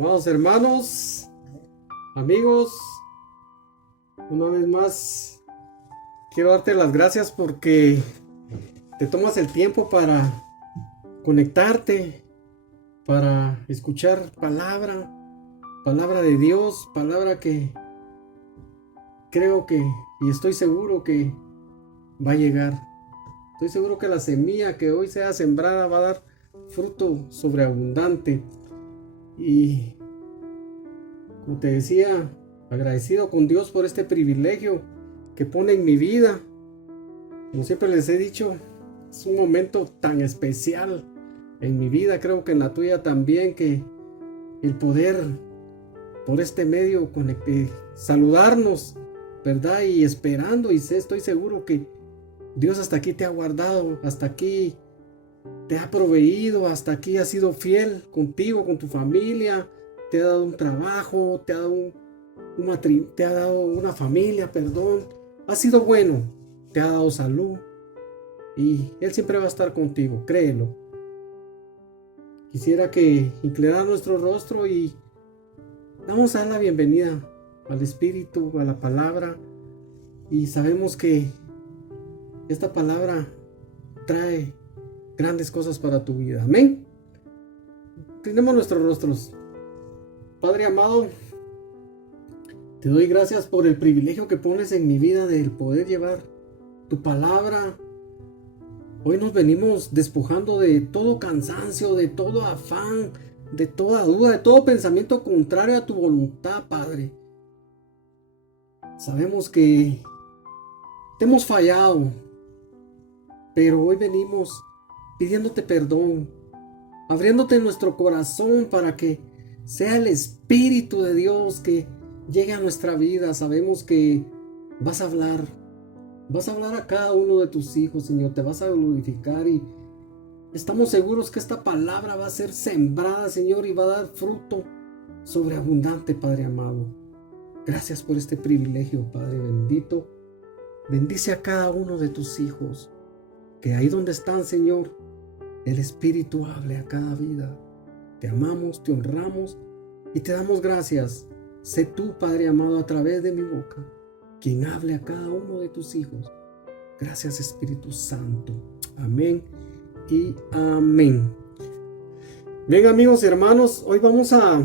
Amados hermanos, amigos, una vez más quiero darte las gracias porque te tomas el tiempo para conectarte, para escuchar palabra de Dios, palabra que creo que y estoy seguro que va a llegar. Estoy seguro que la semilla que hoy sea sembrada va a dar fruto sobreabundante. Y como te decía, agradecido con Dios por este privilegio que pone en mi vida. Como siempre les he dicho, es un momento tan especial en mi vida, creo que en la tuya también, que el poder por este medio saludarnos, ¿verdad? Y esperando, y estoy seguro que Dios hasta aquí te ha guardado, hasta aquí te ha proveído, hasta aquí ha sido fiel contigo, con tu familia, te ha dado un trabajo, te ha dado una familia, perdón, ha sido bueno, te ha dado salud y Él siempre va a estar contigo, créelo. Quisiera que inclinara nuestro rostro y vamos a dar la bienvenida al Espíritu, a la palabra, y sabemos que esta palabra trae grandes cosas para tu vida. Amén. Inclinemos nuestros rostros. Padre amado, te doy gracias por el privilegio que pones en mi vida de poder llevar tu palabra. Hoy nos venimos despojando de todo cansancio, de todo afán, de toda duda, de todo pensamiento contrario a tu voluntad, Padre. Sabemos que te hemos fallado, pero hoy venimos pidiéndote perdón, abriéndote nuestro corazón para que sea el Espíritu de Dios que llegue a nuestra vida. Sabemos que vas a hablar a cada uno de tus hijos, Señor, te vas a glorificar y estamos seguros que esta palabra va a ser sembrada, Señor, y va a dar fruto sobreabundante, Padre amado. Gracias por este privilegio, Padre bendito. Bendice a cada uno de tus hijos, que ahí donde están, Señor, el Espíritu hable a cada vida. Te amamos, te honramos y te damos gracias. Sé tú, Padre amado, a través de mi boca, quien hable a cada uno de tus hijos. Gracias, Espíritu Santo. Amén y amén. Bien, amigos y hermanos, hoy vamos a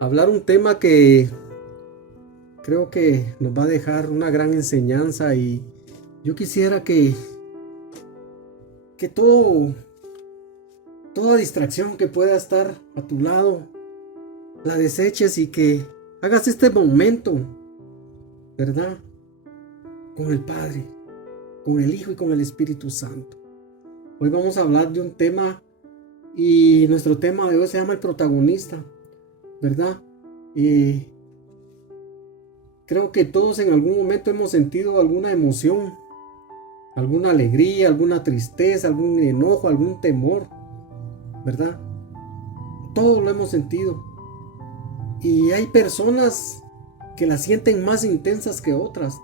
hablar un tema que creo que nos va a dejar una gran enseñanza, y yo quisiera que toda distracción que pueda estar a tu lado la deseches y que hagas este momento, ¿verdad? Con el Padre, con el Hijo y con el Espíritu Santo. Hoy vamos a hablar de un tema, y nuestro tema de hoy se llama el protagonista, ¿verdad? Creo que todos en algún momento hemos sentido alguna emoción, alguna alegría, alguna tristeza, algún enojo, algún temor, ¿verdad? Todos lo hemos sentido. Y hay personas que las sienten más intensas que otras.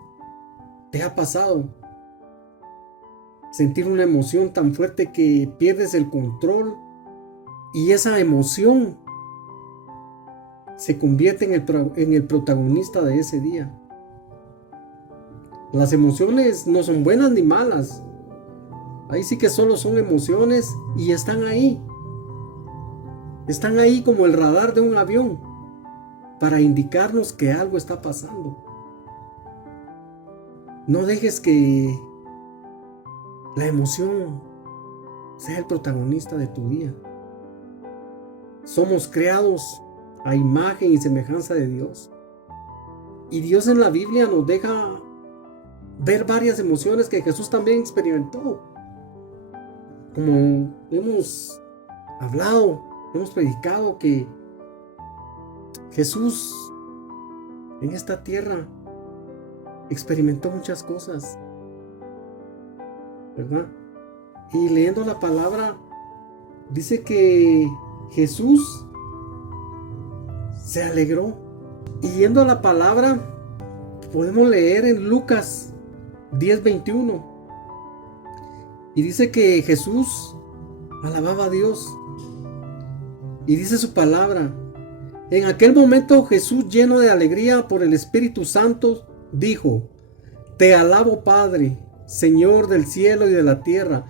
¿Te ha pasado sentir una emoción tan fuerte que pierdes el control y esa emoción se convierte en el protagonista de ese día? Las emociones no son buenas ni malas. Ahí sí que solo son emociones y están ahí. Están ahí como el radar de un avión para indicarnos que algo está pasando. No dejes que la emoción sea el protagonista de tu día. Somos creados a imagen y semejanza de Dios. Y Dios en la Biblia nos deja ver varias emociones que Jesús también experimentó. Como hemos hablado, hemos predicado que Jesús en esta tierra experimentó muchas cosas, ¿verdad? Y leyendo la palabra, dice que Jesús se alegró. Y yendo a la palabra, podemos leer en Lucas 10:21. Y dice que Jesús alababa a Dios Y dice su palabra: en aquel momento Jesús, lleno de alegría por el Espíritu Santo, dijo: Te alabo, Padre, Señor del cielo y de la tierra,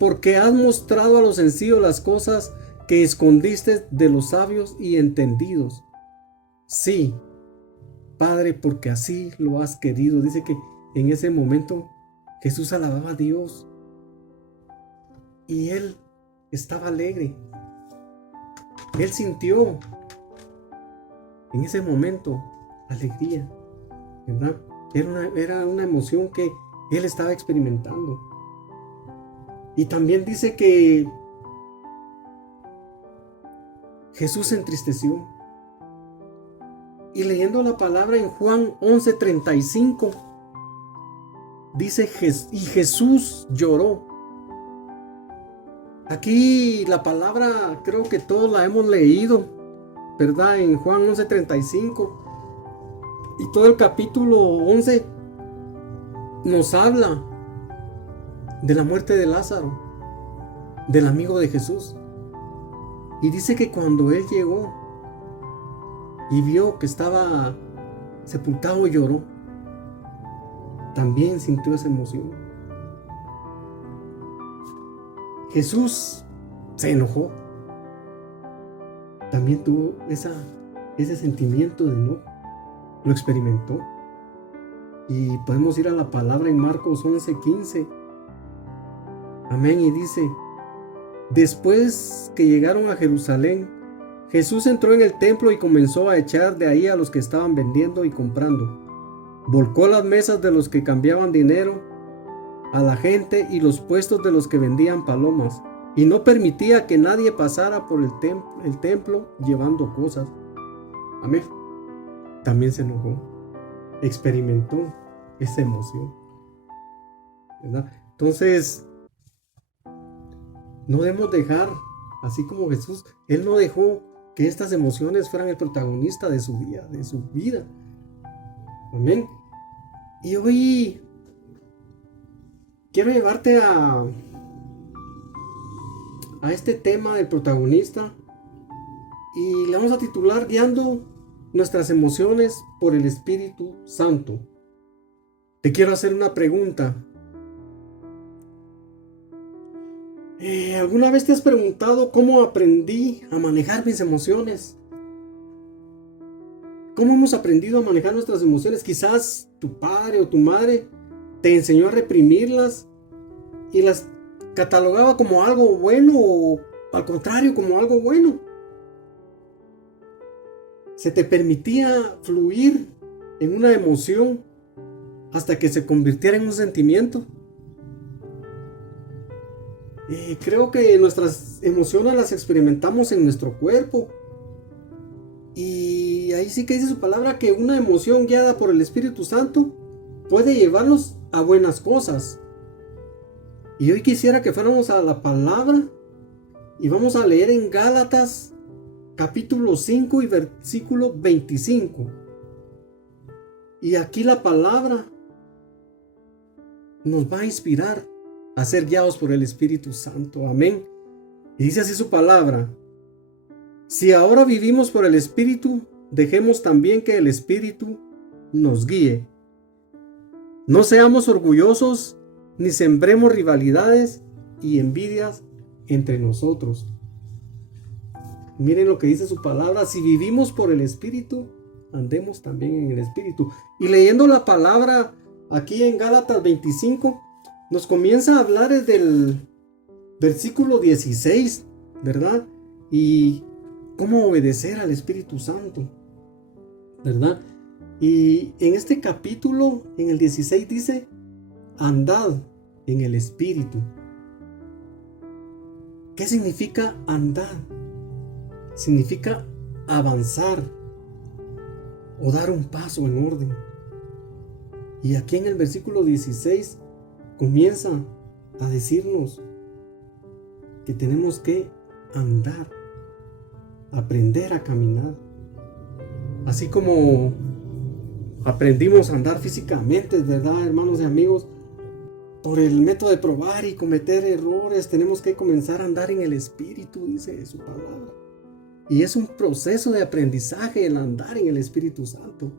porque has mostrado a los sencillos las cosas que escondiste de los sabios y entendidos. Sí, Padre, porque así lo has querido. Dice que en ese momento Jesús alababa a Dios y él estaba alegre. Él sintió en ese momento alegría, ¿verdad? Era una emoción que él estaba experimentando. Y también dice que Jesús se entristeció. Y leyendo la palabra en Juan 11:35, dice: y Jesús lloró. Aquí la palabra creo que todos la hemos leído, ¿verdad? En Juan 11:35. Y todo el capítulo 11 nos habla de la muerte de Lázaro, del amigo de Jesús. Y dice que cuando él llegó y vio que estaba sepultado, lloró. También sintió esa emoción. Jesús se enojó. También tuvo ese sentimiento de enojo. Lo experimentó. Y podemos ir a la palabra en Marcos 11:15. Amén. Y dice: después que llegaron a Jerusalén, Jesús entró en el templo y comenzó a echar de ahí a los que estaban vendiendo y comprando. Volcó las mesas de los que cambiaban dinero a la gente y los puestos de los que vendían palomas, y no permitía que nadie pasara por el templo llevando cosas. Amén. También se enojó, experimentó esa emoción, ¿verdad? Entonces, no debemos dejar, así como Jesús, Él no dejó que estas emociones fueran el protagonista de su día, de su vida. Amén. Y hoy quiero llevarte a este tema del protagonista, y le vamos a titular: guiando nuestras emociones por el Espíritu Santo. Te quiero hacer una pregunta. ¿Alguna vez te has preguntado cómo aprendí a manejar mis emociones? ¿Cómo hemos aprendido a manejar nuestras emociones? Quizás tu padre o tu madre te enseñó a reprimirlas y las catalogaba como algo bueno, o al contrario, como algo bueno. Se te permitía fluir en una emoción hasta que se convirtiera en un sentimiento. Creo que nuestras emociones las experimentamos en nuestro cuerpo. Y ahí sí que dice su palabra que una emoción guiada por el Espíritu Santo puede llevarnos a buenas cosas. Y hoy quisiera que fuéramos a la palabra y vamos a leer en Gálatas capítulo 5 y versículo 25. Y aquí la palabra nos va a inspirar a ser guiados por el Espíritu Santo. Amén. Y dice así su palabra: si ahora vivimos por el Espíritu, dejemos también que el Espíritu nos guíe. No seamos orgullosos, ni sembremos rivalidades y envidias entre nosotros. Miren lo que dice su palabra: si vivimos por el Espíritu, andemos también en el Espíritu. Y leyendo la palabra aquí en Gálatas 25, nos comienza a hablar desde el versículo 16, ¿verdad? Y cómo obedecer al Espíritu Santo, ¿verdad? Y en este capítulo, en el 16 dice: andad en el Espíritu. ¿Qué significa andar? Significa avanzar o dar un paso en orden. Y aquí en el versículo 16 comienza a decirnos que tenemos que andar, aprender a caminar. Así como aprendimos a andar físicamente, ¿verdad, hermanos y amigos? Por el método de probar y cometer errores, tenemos que comenzar a andar en el Espíritu, dice su palabra. Y es un proceso de aprendizaje el andar en el Espíritu Santo,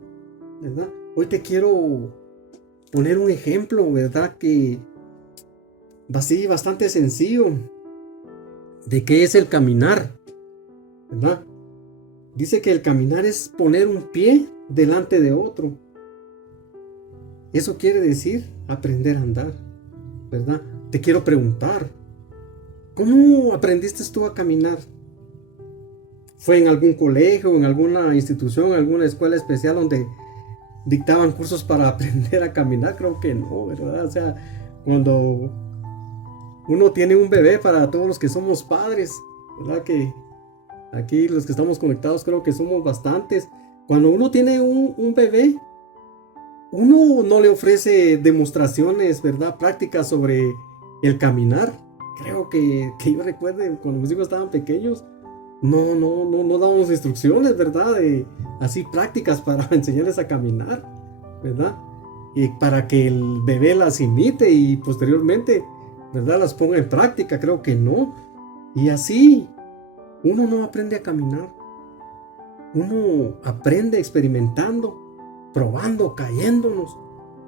¿verdad? Hoy te quiero poner un ejemplo, ¿verdad? Que va así bastante sencillo de qué es el caminar, ¿verdad? Dice que el caminar es poner un pie delante de otro. Eso quiere decir aprender a andar, ¿verdad? Te quiero preguntar, ¿cómo aprendiste tú a caminar? ¿Fue en algún colegio, en alguna institución, en alguna escuela especial donde dictaban cursos para aprender a caminar? Creo que no, ¿verdad? O sea, cuando uno tiene un bebé, para todos los que somos padres, ¿verdad? Que aquí los que estamos conectados creo que somos bastantes. Cuando uno tiene un bebé, uno no le ofrece demostraciones, ¿verdad? Prácticas sobre el caminar. Creo que yo recuerde cuando mis hijos estaban pequeños, no dábamos instrucciones, ¿verdad? Así prácticas para enseñarles a caminar, ¿verdad? Y para que el bebé las imite y posteriormente, ¿verdad? Las ponga en práctica, creo que no. Y así, uno no aprende a caminar. Uno aprende experimentando, probando, cayéndonos,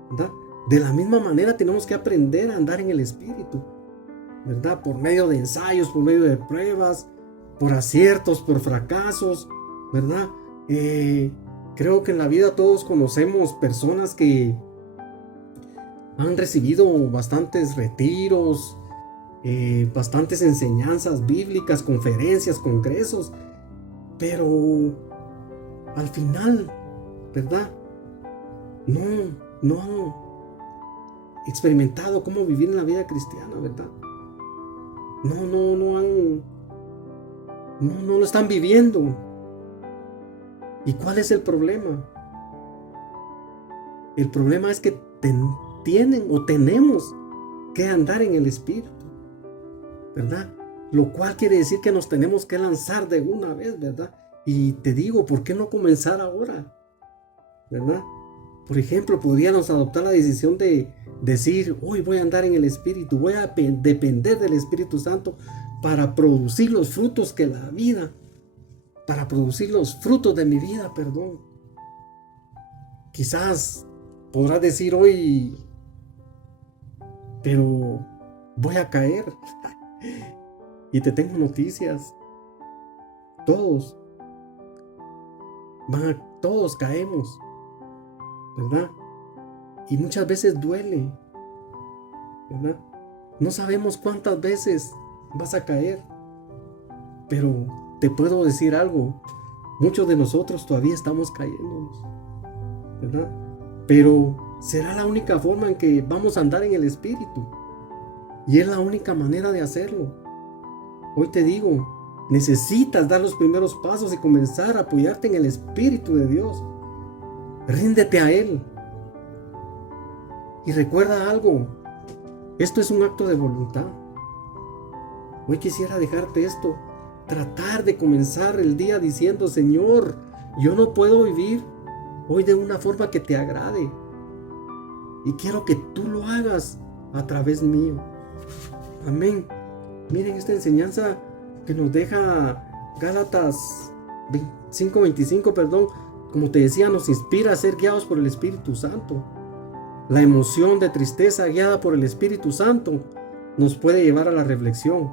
¿verdad? De la misma manera tenemos que aprender a andar en el Espíritu, ¿verdad? Por medio de ensayos, por medio de pruebas, por aciertos, por fracasos, ¿verdad? Creo que en la vida todos conocemos personas que han recibido bastantes retiros, bastantes enseñanzas bíblicas, conferencias, congresos, pero al final, ¿verdad? No han experimentado cómo vivir en la vida cristiana, ¿verdad? No lo están viviendo. ¿Y cuál es el problema? El problema es que tenemos que andar en el Espíritu, ¿verdad? Lo cual quiere decir que nos tenemos que lanzar de una vez, ¿verdad? Y te digo, ¿por qué no comenzar ahora? ¿Verdad? Por ejemplo, podríamos adoptar la decisión de decir, hoy voy a andar en el Espíritu, voy a depender del Espíritu Santo para producir los frutos que la vida, para producir los frutos de mi vida, perdón. Quizás podrás decir hoy, pero voy a caer. Y te tengo noticias. Todos caemos, ¿verdad? Y muchas veces duele, ¿verdad? No sabemos cuántas veces vas a caer, pero te puedo decir algo, muchos de nosotros todavía estamos cayéndonos, ¿verdad? Pero será la única forma en que vamos a andar en el Espíritu, y es la única manera de hacerlo. Hoy te digo, necesitas dar los primeros pasos y comenzar a apoyarte en el Espíritu de Dios. Ríndete a Él. Y recuerda algo, esto es un acto de voluntad. Hoy quisiera dejarte esto, tratar de comenzar el día diciendo, Señor, yo no puedo vivir hoy de una forma que te agrade. Y quiero que tú lo hagas a través mío. Amén. Miren esta enseñanza que nos deja Gálatas 5:25, perdón. Como te decía, nos inspira a ser guiados por el Espíritu Santo. La emoción de tristeza guiada por el Espíritu Santo nos puede llevar a la reflexión.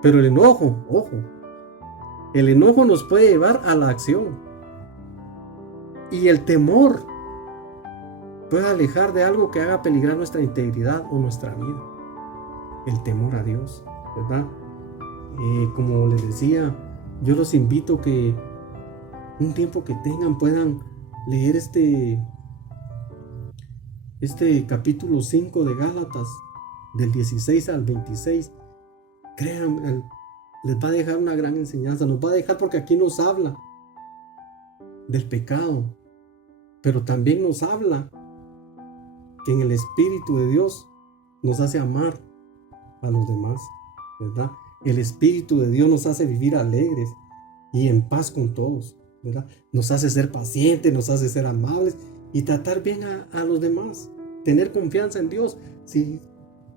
Pero el enojo, el enojo nos puede llevar a la acción. Y el temor puede alejar de algo que haga peligrar nuestra integridad o nuestra vida. El temor a Dios, ¿verdad? Como les decía, yo los invito que un tiempo que tengan puedan leer este capítulo 5 de Gálatas, del 16 al 26. Créanme, les va a dejar una gran enseñanza. Nos va a dejar, porque aquí nos habla del pecado, pero también nos habla que en el Espíritu de Dios nos hace amar a los demás, ¿verdad? El Espíritu de Dios nos hace vivir alegres y en paz con todos, ¿verdad? Nos hace ser pacientes, nos hace ser amables y tratar bien a los demás, tener confianza en Dios. Si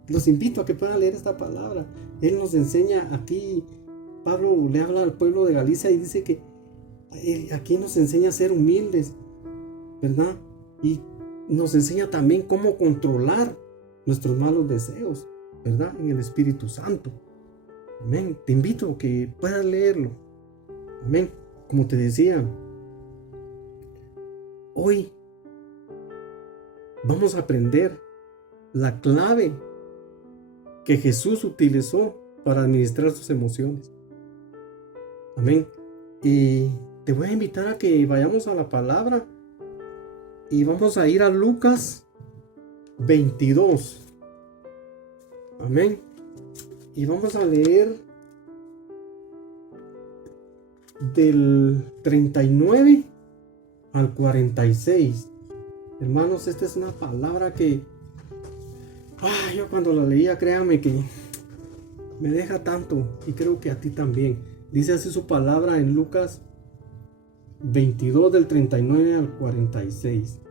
los invito a que puedan leer esta palabra, Él nos enseña aquí Pablo le habla al pueblo de Galicia y dice que aquí nos enseña a ser humildes, ¿verdad? Y nos enseña también cómo controlar nuestros malos deseos, ¿verdad? En el Espíritu Santo. Amén. Te invito a que puedas leerlo. Amén. Como te decía, hoy vamos a aprender la clave que Jesús utilizó para administrar sus emociones. Amén. Y te voy a invitar a que vayamos a la palabra y vamos a ir a Lucas 22. Amén. Y vamos a leer del 39 al 46. Hermanos, esta es una palabra que yo cuando la leía, créame que me deja tanto, y creo que a ti también. Dice así su palabra en Lucas 22 del 39 al 46.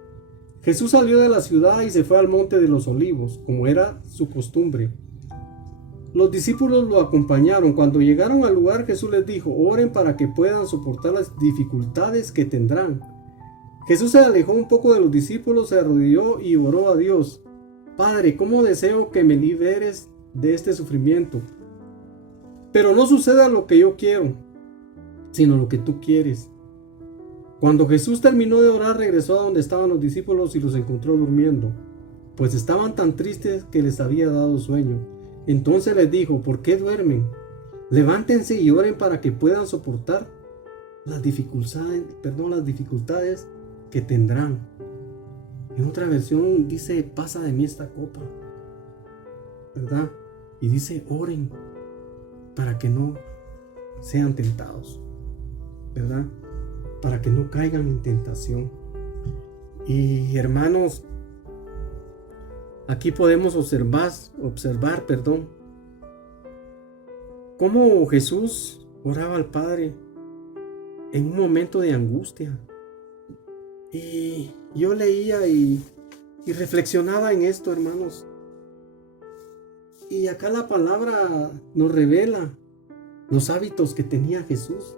Jesús salió de la ciudad y se fue al monte de los olivos, como era su costumbre. Los discípulos lo acompañaron. Cuando llegaron al lugar, Jesús les dijo: oren para que puedan soportar las dificultades que tendrán. Jesús se alejó un poco de los discípulos, se arrodilló y oró a Dios: Padre, cómo deseo que me liberes de este sufrimiento. Pero no suceda lo que yo quiero, sino lo que tú quieres. Cuando Jesús terminó de orar, regresó a donde estaban los discípulos y los encontró durmiendo, pues estaban tan tristes que les había dado sueño. Entonces les dijo: ¿por qué duermen? Levántense y oren para que puedan soportar las dificultades que tendrán. En otra versión dice: pasa de mí esta copa, ¿verdad? Y dice: oren para que no sean tentados, ¿verdad? Para que no caigan en tentación. Y hermanos, aquí podemos observar, cómo Jesús oraba al Padre en un momento de angustia. Y yo leía y reflexionaba en esto, hermanos. Y acá la palabra nos revela los hábitos que tenía Jesús,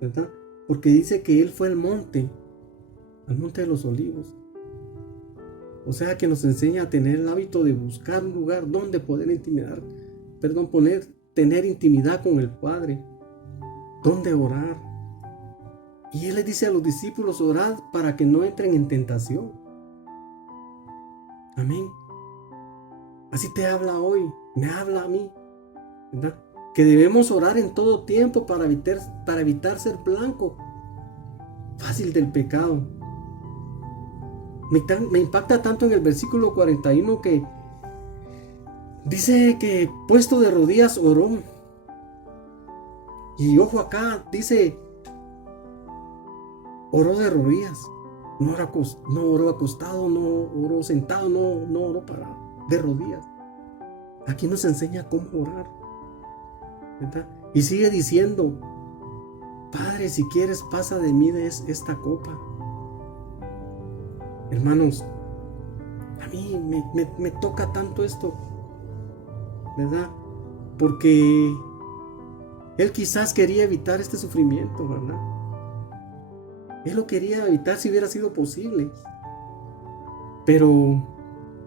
¿verdad? Porque dice que Él fue al monte de los olivos. O sea que nos enseña a tener el hábito de buscar un lugar donde poder tener intimidad con el Padre, donde orar. Y Él le dice a los discípulos: orad para que no entren en tentación. Amén. Así te habla hoy, me habla a mí, ¿verdad? Que debemos orar en todo tiempo para evitar ser blanco fácil del pecado. Me impacta tanto en el versículo 41 que dice que puesto de rodillas oró. Y ojo acá, dice: oró de rodillas. No oró acostado, no oró sentado, no oró de rodillas. Aquí nos enseña cómo orar, ¿verdad? Y sigue diciendo: Padre, si quieres, pasa de mí esta copa. Hermanos, a mí me toca tanto esto, ¿verdad? Porque Él quizás quería evitar este sufrimiento, ¿verdad? Él lo quería evitar si hubiera sido posible. Pero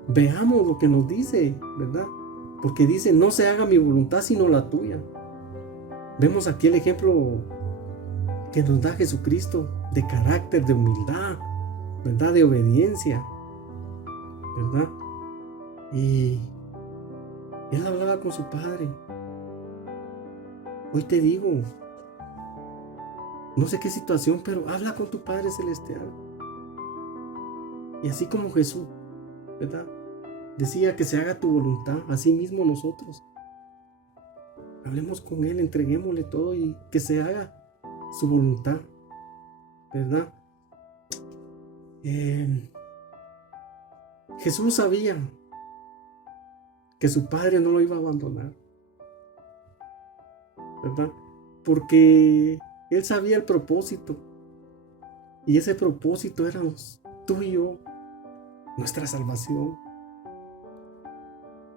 veamos lo que nos dice, ¿verdad? Porque dice: no se haga mi voluntad sino la tuya. Vemos aquí el ejemplo que nos da Jesucristo de carácter, de humildad, ¿verdad? De obediencia, ¿verdad? Y Él hablaba con su Padre. Hoy te digo, no sé qué situación, pero habla con tu Padre Celestial. Y así como Jesús, ¿verdad?, decía que se haga tu voluntad, así mismo nosotros hablemos con Él, entreguémosle todo y que se haga su voluntad, ¿verdad? Jesús sabía que su Padre no lo iba a abandonar, ¿verdad? Porque Él sabía el propósito, y ese propósito éramos tú y yo, nuestra salvación.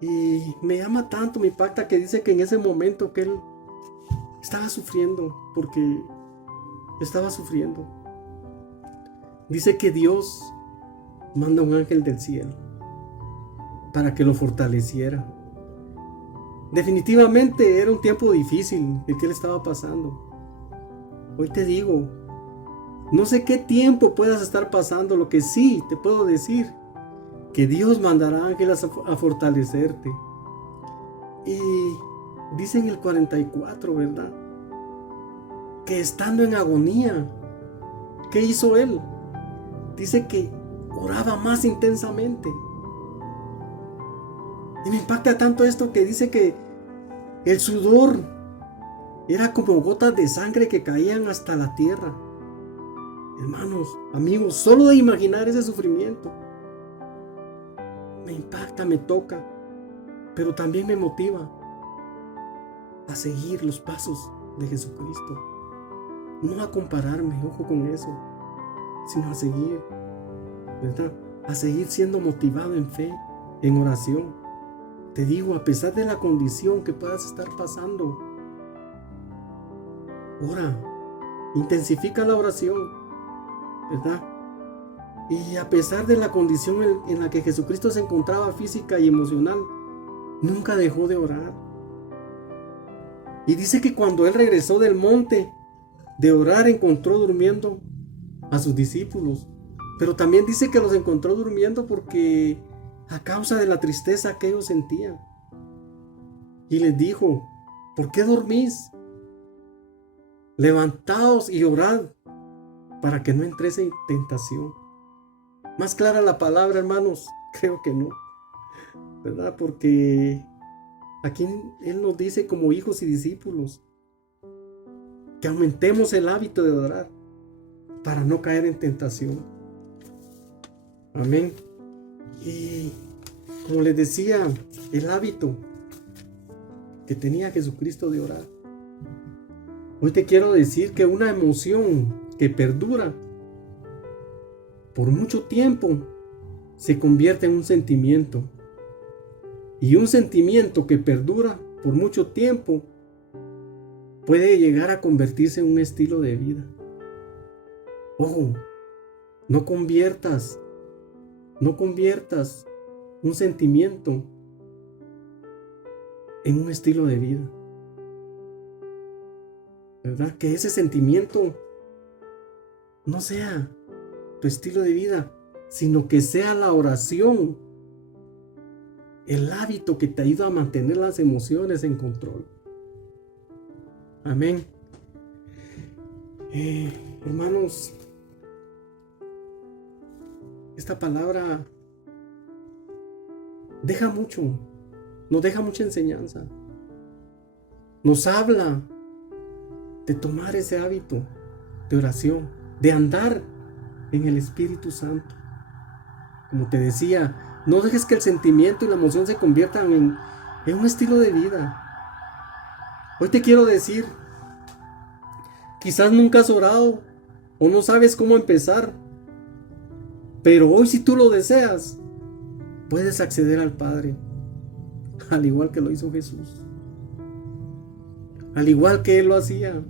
Y me llama tanto, me impacta que dice que en ese momento que Él Estaba sufriendo porque estaba sufriendo. Dice que Dios manda un ángel del cielo para que lo fortaleciera. Definitivamente era un tiempo difícil el que él estaba pasando. Hoy te digo, no sé qué tiempo puedas estar pasando, lo que sí te puedo decir, que Dios mandará ángeles a fortalecerte. Y dice en el 44, ¿verdad? Que estando en agonía, ¿qué hizo él? Dice que oraba más intensamente. Y me impacta tanto esto que dice que el sudor era como gotas de sangre que caían hasta la tierra. Hermanos, amigos, solo de imaginar ese sufrimiento me impacta, me toca, pero también me motiva a seguir los pasos de Jesucristo. No a compararme, ojo con eso, sino a seguir, ¿verdad? A seguir siendo motivado en fe, en oración. Te digo, a pesar de la condición que puedas estar pasando, ora, intensifica la oración, ¿verdad? Y a pesar de la condición en la que Jesucristo se encontraba física y emocional, nunca dejó de orar. Y dice que cuando él regresó del monte de orar, encontró durmiendo a sus discípulos. Pero también dice que los encontró durmiendo porque a causa de la tristeza que ellos sentían. Y les dijo, ¿por qué dormís? Levantaos y orad para que no entréis en tentación. Más clara la palabra, hermanos, creo que no, ¿verdad? Porque aquí él nos dice como hijos y discípulos que aumentemos el hábito de orar para no caer en tentación. Amén. Y como les decía, el hábito que tenía Jesucristo de orar. Hoy te quiero decir que una emoción que perdura por mucho tiempo se convierte en un sentimiento. Y un sentimiento que perdura por mucho tiempo puede llegar a convertirse en un estilo de vida. Ojo, no conviertas un sentimiento en un estilo de vida. ¿Verdad? Que ese sentimiento no sea tu estilo de vida, sino que sea la oración, el hábito que te ayuda a mantener las emociones en control. Amén. Hermanos, esta palabra nos deja mucha enseñanza. Nos habla de tomar ese hábito de oración, de andar en el Espíritu Santo. Como te decía, no dejes que el sentimiento y la emoción se conviertan en un estilo de vida. Hoy te quiero decir, quizás nunca has orado o no sabes cómo empezar, pero hoy, si tú lo deseas, puedes acceder al Padre, al igual que lo hizo Jesús, al igual que Él lo hacía.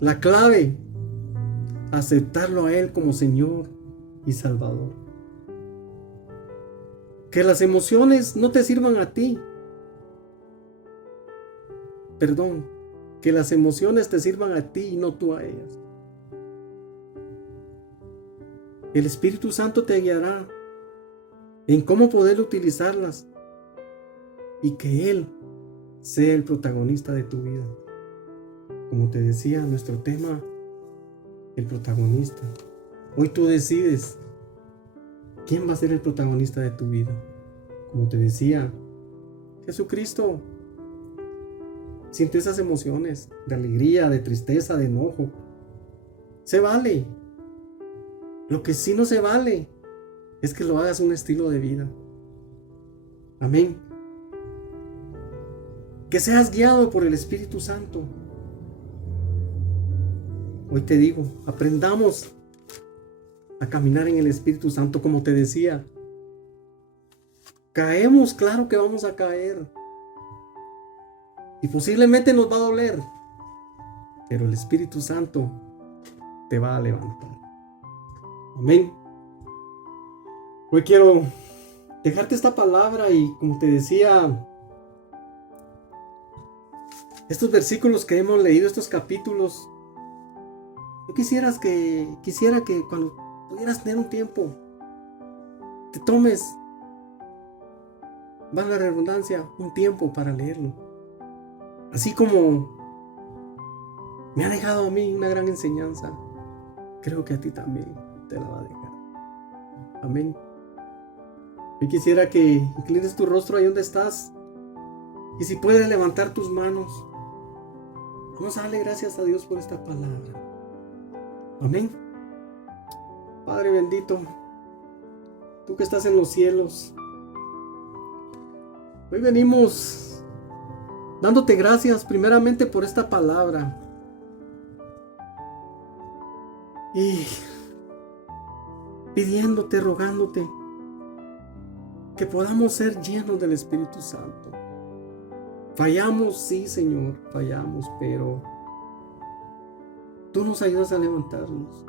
La clave, aceptarlo a Él como Señor y Salvador. Que las emociones no te sirvan a ti. Perdón, que las emociones te sirvan a ti y no tú a ellas. El Espíritu Santo te guiará en cómo poder utilizarlas y que Él sea el protagonista de tu vida. Como te decía, nuestro tema, el protagonista. Hoy tú decides quién va a ser el protagonista de tu vida. Como te decía, Jesucristo sintió esas emociones de alegría, de tristeza, de enojo. Se vale. Lo que sí no se vale es que lo hagas un estilo de vida. Amén. Que seas guiado por el Espíritu Santo. Hoy te digo, aprendamos a caminar en el Espíritu Santo. Como te decía, caemos, claro que vamos a caer. Y posiblemente nos va a doler. pero el Espíritu Santo te va a levantar. Amén. Hoy quiero dejarte esta palabra y, como te decía, estos versículos que hemos leído, estos capítulos, yo quisiera que cuando pudieras tener un tiempo, te tomes, valga la redundancia, un tiempo para leerlo. Así como me ha dejado a mí una gran enseñanza, creo que a ti también te la va a dejar. Amén. Yo quisiera que inclines tu rostro ahí donde estás, y si puedes levantar tus manos, vamos a darle gracias a Dios por esta palabra. Amén. Padre bendito, tú que estás en los cielos, hoy venimos dándote gracias primeramente por esta palabra y pidiéndote, rogándote que podamos ser llenos del Espíritu Santo. Fallamos, sí, Señor, fallamos, pero tú nos ayudas a levantarnos.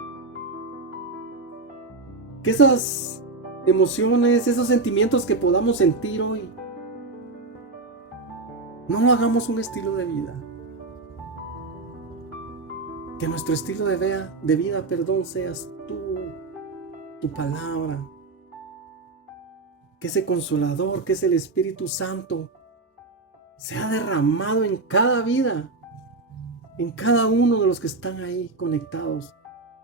Que esas emociones, esos sentimientos que podamos sentir hoy, no lo hagamos un estilo de vida. Que nuestro estilo de vida, seas tú, tu palabra. Que ese consolador, que es el Espíritu Santo, sea derramado en cada vida, en cada uno de los que están ahí conectados,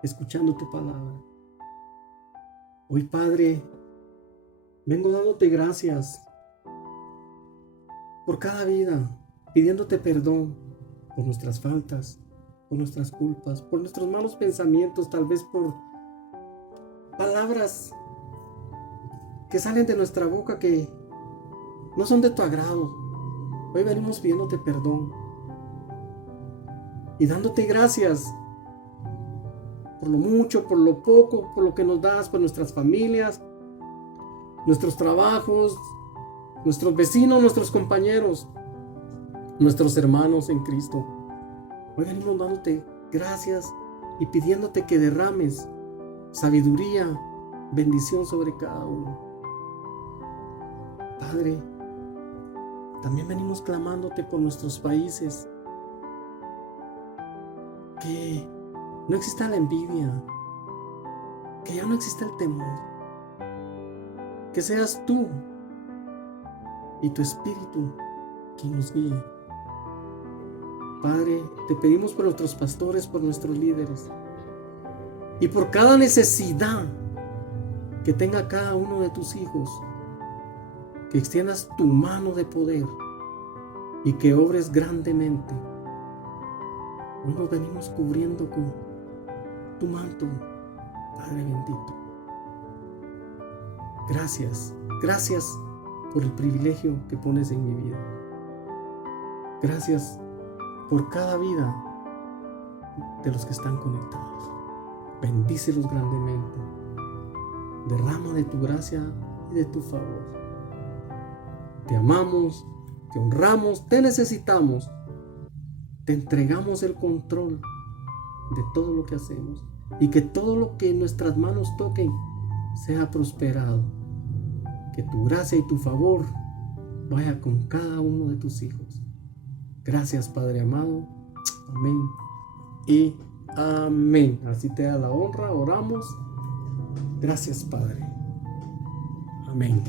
escuchando tu palabra. Hoy, Padre, vengo dándote gracias por cada vida, pidiéndote perdón por nuestras faltas, por nuestras culpas, por nuestros malos pensamientos, tal vez por palabras que salen de nuestra boca que no son de tu agrado. Hoy venimos pidiéndote perdón y dándote gracias por lo mucho, por lo poco, por lo que nos das, por nuestras familias, nuestros trabajos, nuestros vecinos, nuestros compañeros, nuestros hermanos en Cristo. Hoy venimos dándote gracias y pidiéndote que derrames sabiduría, bendición sobre cada uno. Padre, también venimos clamándote por nuestros países, que no exista la envidia, que ya no exista el temor, que seas tú y tu Espíritu quien nos guíe. Padre, te pedimos por nuestros pastores, por nuestros líderes y por cada necesidad que tenga cada uno de tus hijos, que extiendas tu mano de poder y que obres grandemente. Hoy nos venimos cubriendo con tu manto, Padre bendito. Gracias por el privilegio que pones en mi vida. Gracias por cada vida de los que están conectados. Bendícelos grandemente. Derrama de tu gracia y de tu favor. Te amamos, te honramos, te necesitamos. Te entregamos el control de todo lo que hacemos y que todo lo que nuestras manos toquen sea prosperado. Que tu gracia y tu favor vaya con cada uno de tus hijos. Gracias, Padre amado. Amén y amén. Así te da la honra. Oramos. Gracias, Padre. Amén.